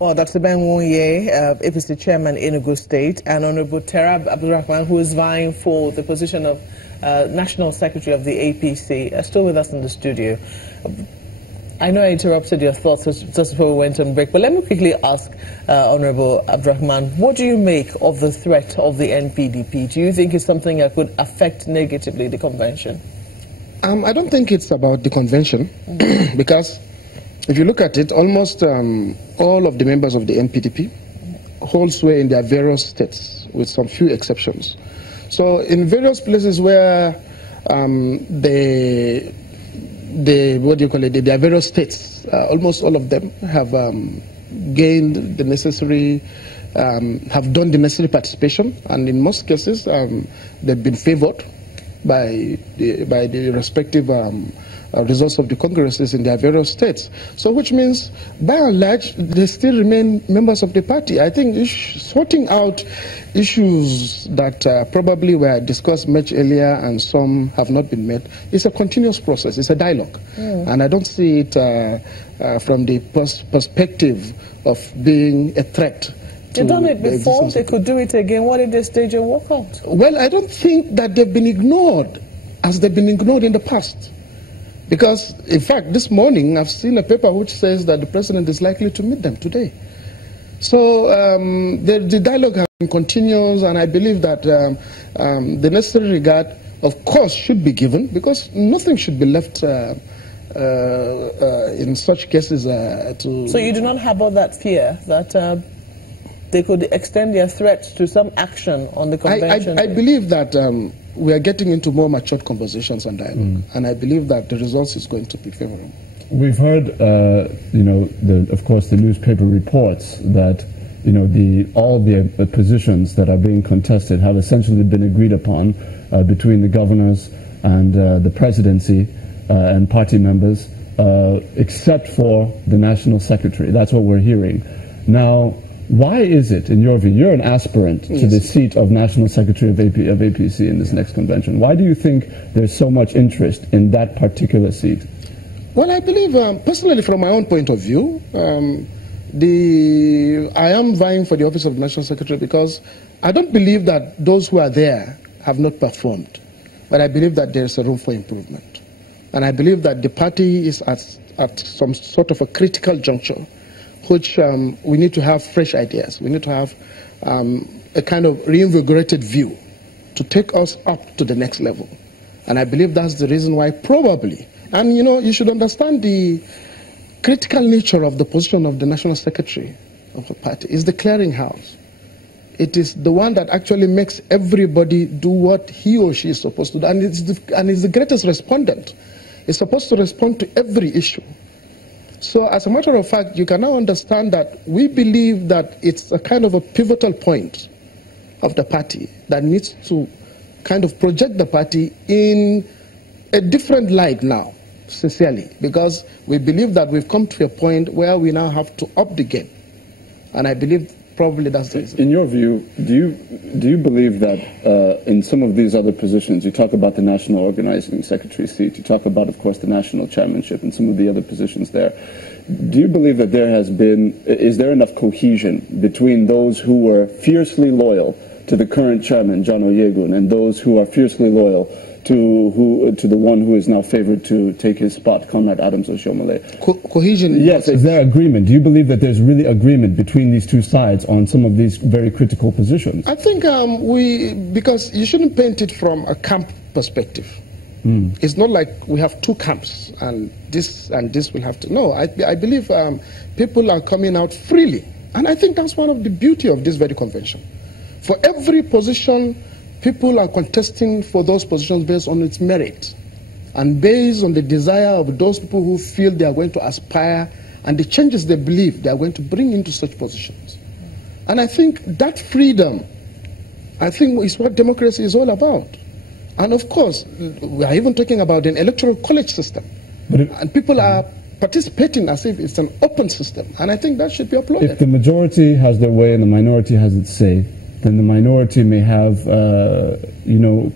Well, Dr. Nwoye, APC chairman in Enugu State, and Honorable Terab Abdulrahman, who is vying for the position of National Secretary of the APC, are still with us in the studio. I know I interrupted your thoughts just before we went on break, but let me quickly ask Honorable Abdulrahman, what do you make of the threat of the NPDP? Do you think it's something that could affect negatively the convention? I don't think it's about the convention, because if you look at it, almost all of the members of the NPDP hold sway in their various states, with some few exceptions. So in various places where their various states, almost all of them have gained the necessary, have done the necessary participation, and in most cases they've been favored by the respective results of the congresses in their various states. So which means, by and large, they still remain members of the party. I think sorting out issues that probably were discussed much earlier and some have not been met is a continuous process. It's a dialogue. And I don't see it from the perspective of being a threat. They've done it before, they could do it again. Why did they stage a walkout? Well, I don't think that they've been ignored as they've been ignored in the past. Because, in fact, this morning I've seen a paper which says that the president is likely to meet them today. So the dialogue continues, and I believe that the necessary regard, of course, should be given, because nothing should be left in such cases to... So you do not harbor that fear that they could extend their threat to some action on the convention? I believe that we are getting into more matured conversations and dialogue, and I believe that the results is going to be favorable. We've heard, of course, the newspaper reports that, all the positions that are being contested have essentially been agreed upon between the governors and the presidency and party members, except for the national secretary. That's what we're hearing. Now, why is it, in your view, you're an aspirant to the seat of National Secretary of APC in this next convention. Why do you think there's so much interest in that particular seat? Well, I believe, personally, from my own point of view, I am vying for the office of National Secretary because I don't believe that those who are there have not performed. But I believe that there's a room for improvement. And I believe that the party is at some sort of a critical juncture, which we need to have fresh ideas. We need to have a kind of reinvigorated view to take us up to the next level. And I believe that's the reason why probably, and you should understand the critical nature of the position of the National Secretary of the party. Is the clearinghouse. It is the one that actually makes everybody do what he or she is supposed to do. And it's the greatest respondent. It's supposed to respond to every issue. So as a matter of fact, you can now understand that we believe that it's a kind of a pivotal point of the party that needs to kind of project the party in a different light now, sincerely, because we believe that we've come to a point where we now have to up the game. And I believe probably that's the reason. In your view, do you believe that in some of these other positions, you talk about the National Organizing Secretary seat, you talk about, of course, the National Chairmanship and some of the other positions there, do you believe that is there enough cohesion between those who were fiercely loyal to the current chairman, John Nwoye, and those who are fiercely loyal to the one who is now favored to take his spot, Comrade Adams Oshiomhole? Cohesion. Yes, is there agreement? Do you believe that there's really agreement between these two sides on some of these very critical positions? I think because you shouldn't paint it from a camp perspective. It's not like we have two camps and this will have to. No, I believe people are coming out freely. And I think that's one of the beauty of this very convention. For every position, people are contesting for those positions based on its merit and based on the desire of those people who feel they are going to aspire and the changes they believe they are going to bring into such positions. And I think that freedom, is what democracy is all about. And of course, we are even talking about an electoral college system. And people are participating as if it's an open system. And I think that should be applauded. If the majority has their way and the minority has its say, then the minority may have,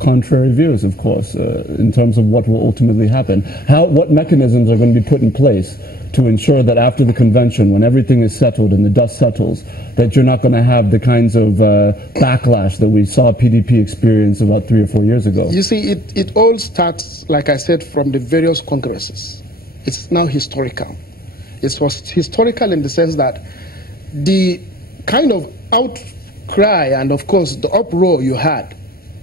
contrary views, of course, in terms of what will ultimately happen. What mechanisms are going to be put in place to ensure that after the convention, when everything is settled and the dust settles, that you're not going to have the kinds of backlash that we saw PDP experience about 3 or 4 years ago? You see, it all starts, like I said, from the various congresses. It's now historical. It was historical in the sense that the kind of outcry and, of course, the uproar you had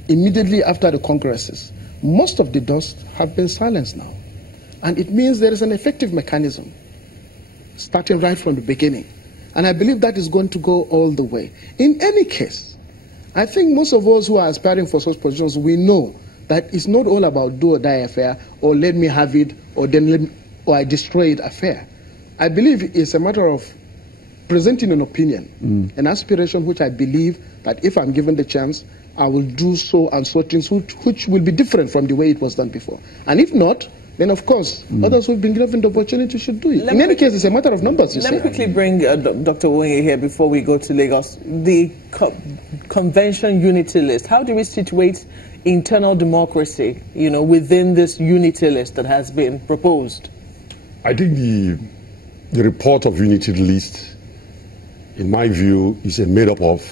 immediately after the congresses, most of the dust have been silenced now. And it means there is an effective mechanism starting right from the beginning. And I believe that is going to go all the way. In any case, I think most of us who are aspiring for such positions, we know that it's not all about do or die affair, or let me have it, or I destroy it affair. I believe it's a matter of presenting an opinion, an aspiration which I believe that if I'm given the chance, I will do so and so things which will be different from the way it was done before. And if not, then of course, others who've been given the opportunity should do it. In any case, it's a matter of numbers, Let me quickly bring Dr. Nwoye here before we go to Lagos. The convention unity list, how do we situate internal democracy, within this unity list that has been proposed? I think the report of unity list, in my view, is made up of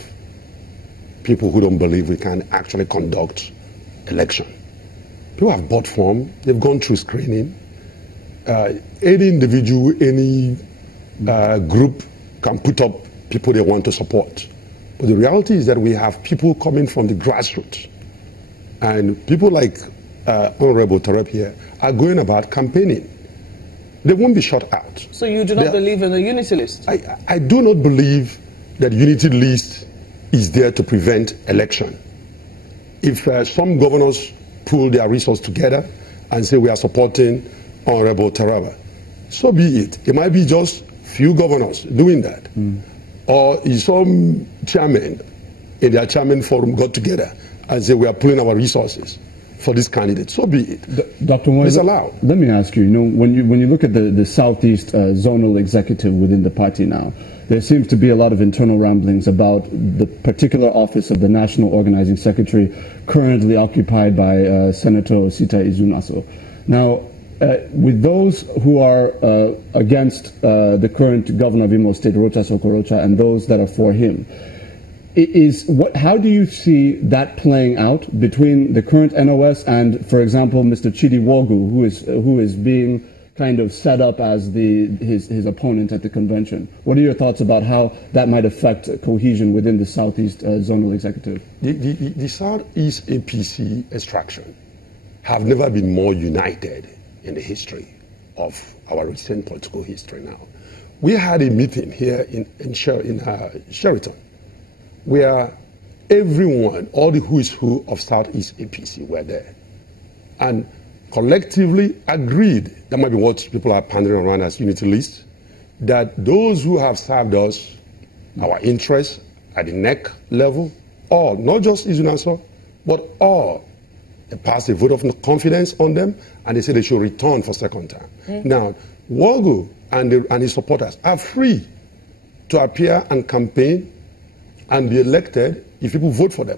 people who don't believe we can actually conduct election. People have bought form, they've gone through screening. Any individual, any group can put up people they want to support. But the reality is that we have people coming from the grassroots. And people like Honorable Terep here are going about campaigning. They won't be shut out. So you do not believe in the unity list? I do not believe that unity list is there to prevent election. If some governors pull their resources together and say we are supporting Honorable Taraba, so be it. It might be just few governors doing that. Or some chairman in their chairman forum got together and say we are pulling our resources for this candidate, so be it. Dr. Nwoye, it's allowed. Let me ask you, when you look at the Southeast zonal executive within the party now, there seems to be a lot of internal ramblings about the particular office of the National Organizing Secretary currently occupied by Senator Osita Izunaso. Now, with those who are against the current governor of Imo State, Rocha Sokorocha, and those that are for him, how do you see that playing out between the current NOS and, for example, Mr. Chidi Wogu, who is being kind of set up as his opponent at the convention? What are your thoughts about how that might affect cohesion within the Southeast zonal executive? The Southeast APC extraction have never been more united in the history of our recent political history now. We had a meeting here in Sheraton, where everyone, all the who is who of Southeast APC were there, and collectively agreed, that might be what people are pandering around as unity list, that those who have served us, our interests at the neck level, all, not just Izunaso, but all, they passed a vote of confidence on them, and they said they should return for second time. Now, Wogu and his supporters are free to appear and campaign and be elected if people vote for them.